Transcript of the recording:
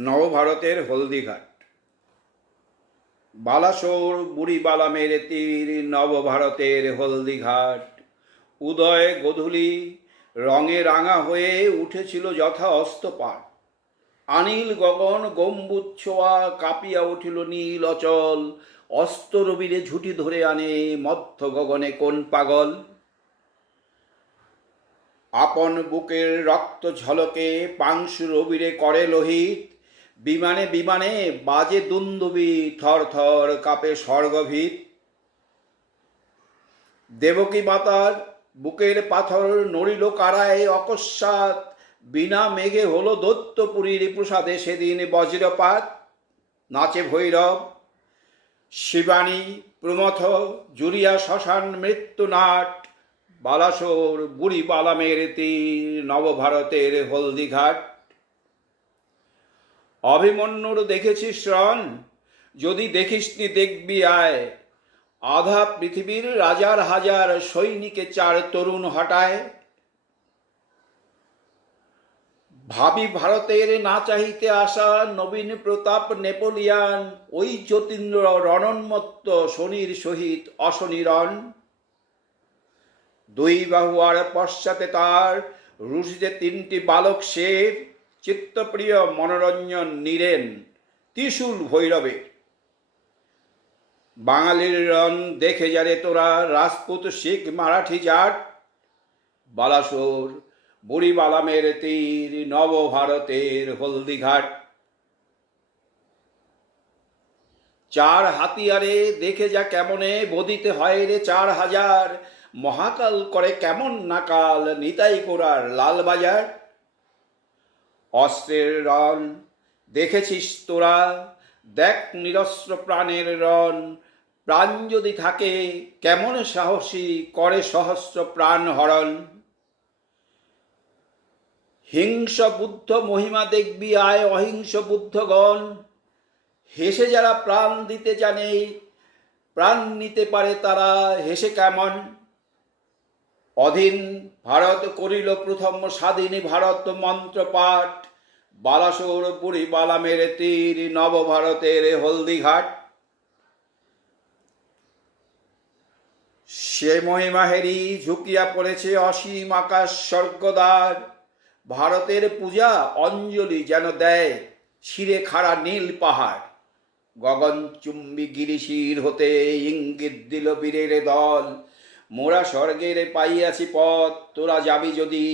নবভারতের হলদিঘাট। বালাসোর বুড়ি বালামের তীর, নবভারতের হলদিঘাট। উদয় গোধূলি রঙে রাঙা হয়ে উঠেছিল যথা অস্তপাট। আনিল গগন গম্বুজ ছোঁয়া, কাঁপিয়া উঠিল নীল অচল। অস্ত রবিরে ঝুঁটি ধরে আনে, মধ্য গগনে কোন পাগল। আপন বুকের রক্ত ঝলকে পাংশু রবিরে করে লোহিত। বিমানে বিমানে বাজে দুন্দুবি, থর থর কাঁপে স্বর্গভীত। দেবকী মাতার বুকের পাথর নড়িল কারায় অকস্মাৎ। বিনা মেঘে হলো দৈত্যপুরীর প্রসাদে সেদিন বজ্রপাত। নাচে ভৈরব শিবানী প্রমথ, জুড়িয়া শ্মশান মৃত্যুনাট। বালাসোর বুড়ি বালামের তীর, নবভারতের হলদিঘাট। অভিমন্যুর দেখেছিস রণ? যদি দেখিসনি দেখবি আয়। আধা পৃথিবীর রাজার হাজার সৈনিকে চার তরুণ হটায়। ভাবি ভারতের না চাহিতে আসা নবীন প্রতাপ নেপোলিয়ান, ওই যতীন্দ্র রণোন্মত্ত শনির সহিত অশনিরণ। দুই বাহু আর পশ্চাতে তার রুশিতে তিনটি বালক শের, চিত্তপ্রিয় মনোরঞ্জন নীরেন ত্রিশূল ভৈরবের। বাঙালির রণ দেখে যারে তোরা, রাজপুত শিখ মারাঠি জাট। বালাসোর বুড়ি বালামের তীর, নবভারতের হলদিঘাট। চার হাতিয়ারে দেখে যা কেমনে বদিতে হয় রে 4000। মহাকাল করে কেমন নাকাল, নিতাই কোরার লালবাজার। অস্ত্রের রণ দেখেছিস তোরা? দেখ নিরস্ত্র প্রাণের রণ। প্রাণ যদি থাকে কেমন সাহসী করে সহস্র প্রাণ হরণ। হিংস বুদ্ধ মহিমা দেখবি আয় অহিংস বুদ্ধগণ। হেসে যারা প্রাণ দিতে জানে, প্রাণ নিতে পারে তারা হেসে কেমন। অধীন ভারত করিল প্রথম স্বাধীন ভারত মন্ত্রপাঠ। বালাসোর বুড়ি বালামের তীর, নবভারতের হলদিঘাট। সে মহিমাহেরি ঝুঁকিয়া পড়েছে অসীম আকাশ স্বর্গদ্বার। ভারতের পূজা অঞ্জলি যেন দেয় শিরে খাড়া নীল পাহাড়। গগনচুম্বী গিরিশির হতে ইঙ্গিত দিল বীরের দল। মোরা স্বর্গের পাইয়াছি পথ, তোরা যাবি যদি